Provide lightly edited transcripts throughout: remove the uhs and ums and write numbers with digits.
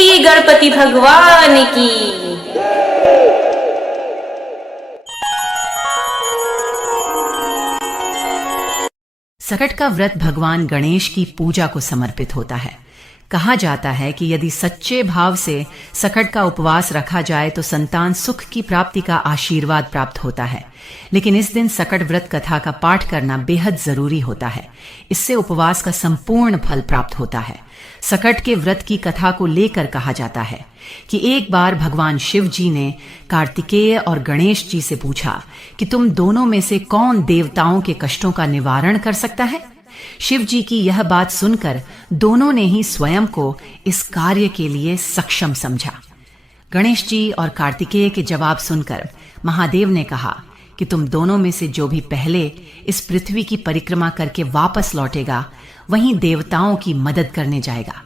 बोलिए गणपति भगवान की। सकट का व्रत भगवान गणेश की पूजा को समर्पित होता है। कहा जाता है कि यदि सच्चे भाव से सकट का उपवास रखा जाए तो संतान सुख की प्राप्ति का आशीर्वाद प्राप्त होता है। लेकिन इस दिन सकट व्रत कथा का पाठ करना बेहद जरूरी होता है। इससे उपवास का संपूर्ण फल प्राप्त होता है। सकट के व्रत की कथा को लेकर कहा जाता है कि एक बार भगवान शिव जी ने कार्तिकेय और गणेश जी से पूछा कि तुम दोनों में से कौन देवताओं के कष्टों का निवारण कर सकता है। शिव जी की यह बात सुनकर दोनों ने ही स्वयं को इस कार्य के लिए सक्षम समझा। गणेश जी और कार्तिकेय के जवाब सुनकर महादेव ने कहा कि तुम दोनों में से जो भी पहले इस पृथ्वी की परिक्रमा करके वापस लौटेगा वहीं देवताओं की मदद करने जाएगा।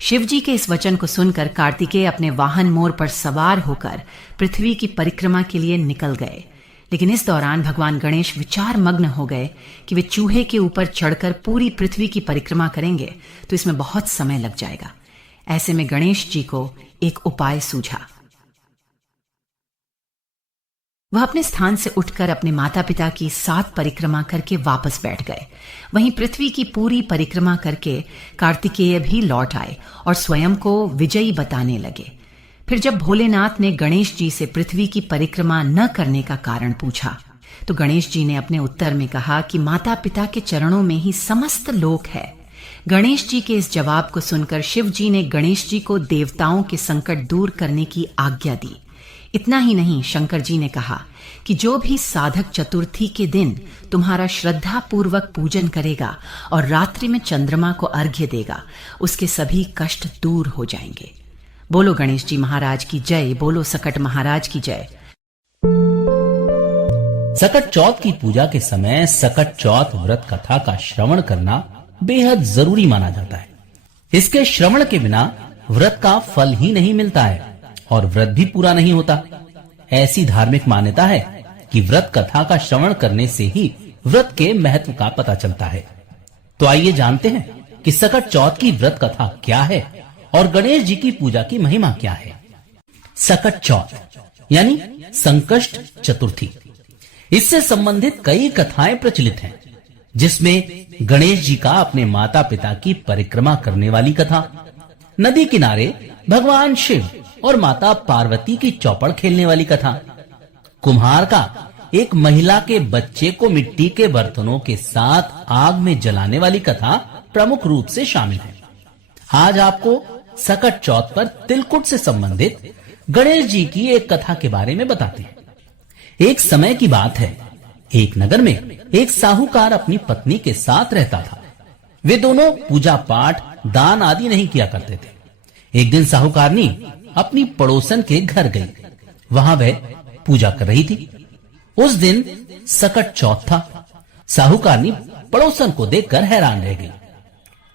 शिव जी के इस वचन को सुनकर कार्तिकेय अपने वाहन मोर पर सवार होकर पृथ्वी की परिक्रमा के लिए निकल गए। लेकिन इस दौरान भगवान गणेश विचार मग्न हो गए कि वे चूहे के ऊपर चढ़कर पूरी पृथ्वी की परिक्रमा करेंगे तो इसमें बहुत समय लग जाएगा। ऐसे में गणेश जी को एक उपाय सूझा। वह अपने स्थान से उठकर अपने माता पिता की 7 परिक्रमा करके वापस बैठ गए। वहीं पृथ्वी की पूरी परिक्रमा करके कार्तिकेय भी लौट आए और स्वयं को विजयी बताने लगे। फिर जब भोलेनाथ ने गणेश जी से पृथ्वी की परिक्रमा न करने का कारण पूछा तो गणेश जी ने अपने उत्तर में कहा कि माता पिता के चरणों में ही समस्त लोक है। गणेश जी के इस जवाब को सुनकर शिव जी ने गणेश जी को देवताओं के संकट दूर करने की आज्ञा दी। इतना ही नहीं, शंकर जी ने कहा कि जो भी साधक चतुर्थी के दिन तुम्हारा श्रद्धा पूर्वक पूजन करेगा और रात्रि में चंद्रमा को अर्घ्य देगा उसके सभी कष्ट दूर हो जाएंगे। बोलो गणेश जी महाराज की जय, बोलो सकट महाराज की जय। सकट चौथ की पूजा के समय सकट चौथ व्रत कथा का श्रवण करना बेहद जरूरी माना जाता है। इसके श्रवण के बिना व्रत का फल ही नहीं मिलता है और व्रत भी पूरा नहीं होता। ऐसी धार्मिक मान्यता है कि व्रत कथा का श्रवण करने से ही व्रत के महत्व का पता चलता है। तो आइए जानते हैं कि सकट चौथ की व्रत कथा क्या है और गणेश जी की पूजा की महिमा क्या है। सकट चौथ यानी संकष्ट चतुर्थी, इससे संबंधित कई कथाएं प्रचलित हैं, जिसमें गणेश जी का अपने माता पिता की परिक्रमा करने वाली कथा, नदी किनारे भगवान शिव और माता पार्वती की चौपड़ खेलने वाली कथा, कुम्हार का एक महिला के बच्चे को मिट्टी के बर्तनों के साथ आग में जलाने वाली कथा प्रमुख रूप से शामिल है। आज आपको सकट चौथ पर तिलकुट से संबंधित गणेश जी की एक कथा के बारे में बताते हैं। एक समय की बात है, एक नगर में एक साहूकार अपनी पत्नी के साथ रहता था। वे दोनों पूजा पाठ, दान आदि नहीं किया करते थे। एक दिन साहूकारनी अपनी पड़ोसन के घर गई। वहां वह पूजा कर रही थी। उस दिन सकट चौथ था। साहूकारनी पड़ोसन को देखकर हैरान रह गई।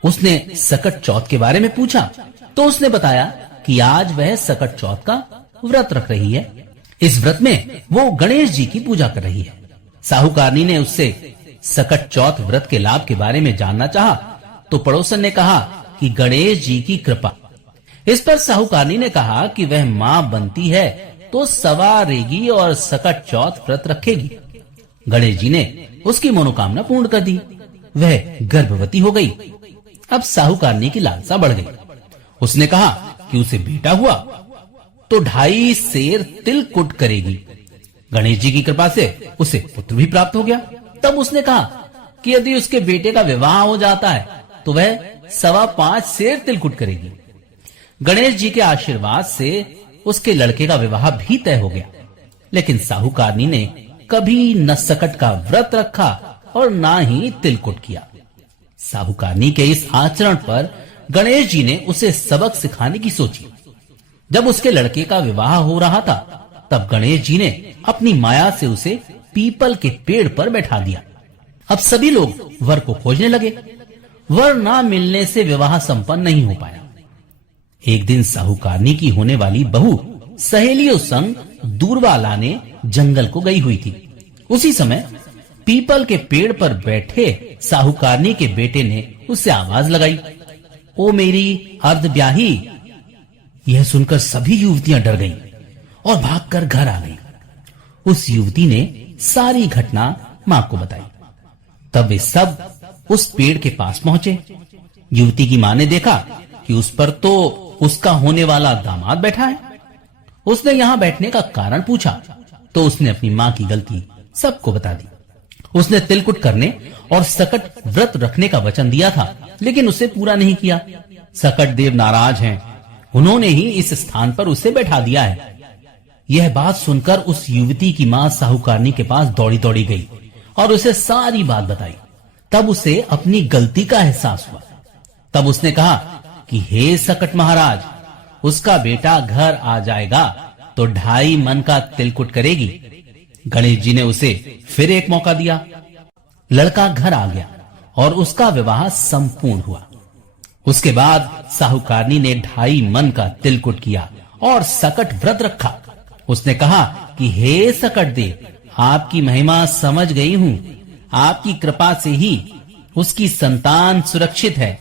उसने सकट चौथ के बारे में पूछा तो उसने बताया कि आज वह सकट चौथ का व्रत रख रही है। इस व्रत में वो गणेश जी की पूजा कर रही है। साहूकारनी ने उससे सकट चौथ व्रत के लाभ के बारे में जानना चाहा तो पड़ोसन ने कहा कि गणेश जी की कृपा। इस पर साहूकारनी ने कहा कि वह मां बनती है तो सवारेगी और सकट चौथ व्रत रखेगी। गणेश जी ने उसकी मनोकामना पूर्ण कर दी। वह गर्भवती हो गई। अब साहूकारनी की लालसा बढ़ गई। उसने कहा कि उसे बेटा हुआ तो 2.5 सेर तिलकुट करेगी। गणेश जी की कृपा से उसे पुत्र भी प्राप्त हो गया। तब उसने कहा कि यदि उसके बेटे का विवाह हो जाता है तो वह 5.25 सेर तिलकुट करेगी। गणेश जी के आशीर्वाद से उसके लड़के का विवाह भी तय हो गया। लेकिन साहूकारनी ने कभी न सकट का व्रत रखा और ना ही तिलकुट किया। साहूकारनी के इस आचरण पर गणेश जी ने उसे सबक सिखाने की सोची। जब उसके लड़के का विवाह हो रहा था तब गणेश जी ने अपनी माया से उसे पीपल के पेड़ पर बैठा दिया। अब सभी लोग वर को खोजने लगे। वर ना मिलने से विवाह संपन्न नहीं हो पाया। एक दिन साहूकारनी की होने वाली बहू सहेलियों संग दूरबा लाने जंगल को गई हुई थी। उसी समय पीपल के पेड़ पर बैठे साहूकारनी के बेटे ने उससे आवाज लगाई, ओ मेरी अर्ध ब्याही, यह सुनकर सभी युवतियां डर गईं और भागकर घर आ गईं। उस युवती ने सारी घटना मां को बताई। तब वे सब उस पेड़ के पास पहुंचे। युवती की मां ने देखा कि उस पर तो उसका होने वाला दामाद बैठा है। उसने यहां बैठने का कारण पूछा तो उसने अपनी मां की गलती सबको बता दी। उसने तिलकुट करने और सकट व्रत रखने का वचन दिया था, लेकिन उसे पूरा नहीं किया। सकट देव नाराज हैं, उन्होंने ही इस स्थान पर उसे बैठा दिया है। यह बात सुनकर उस युवती की मां साहूकारनी के पास दौड़ी दौड़ी गई और उसे सारी बात बताई। तब उसे अपनी गलती का एहसास हुआ। तब उसने कहा कि हे सकट महाराज, उसका बेटा घर आ जाएगा तो 2.5 मन का तिलकुट करेगी। गणेश जी ने उसे फिर एक मौका दिया। लड़का घर आ गया और उसका विवाह संपूर्ण हुआ। उसके बाद साहूकारनी ने 2.5 मन का तिलकुट किया और सकट व्रत रखा। उसने कहा कि हे सकट देव, आपकी महिमा समझ गई हूं। आपकी कृपा से ही उसकी संतान सुरक्षित है।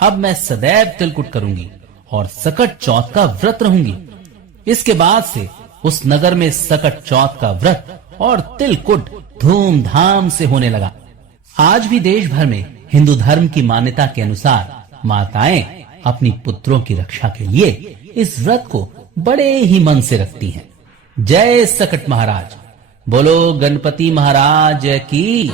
अब मैं सदैव तिलकुट करूंगी और सकट चौथ का व्रत रहूंगी। इसके बाद से उस नगर में सकट चौथ का व्रत और तिलकुट धूमधाम से होने लगा। आज भी देश भर में हिंदू धर्म की मान्यता के अनुसार माताएं अपनी पुत्रों की रक्षा के लिए इस व्रत को बड़े ही मन से रखती हैं। जय सकट महाराज, बोलो गणपति महाराज की।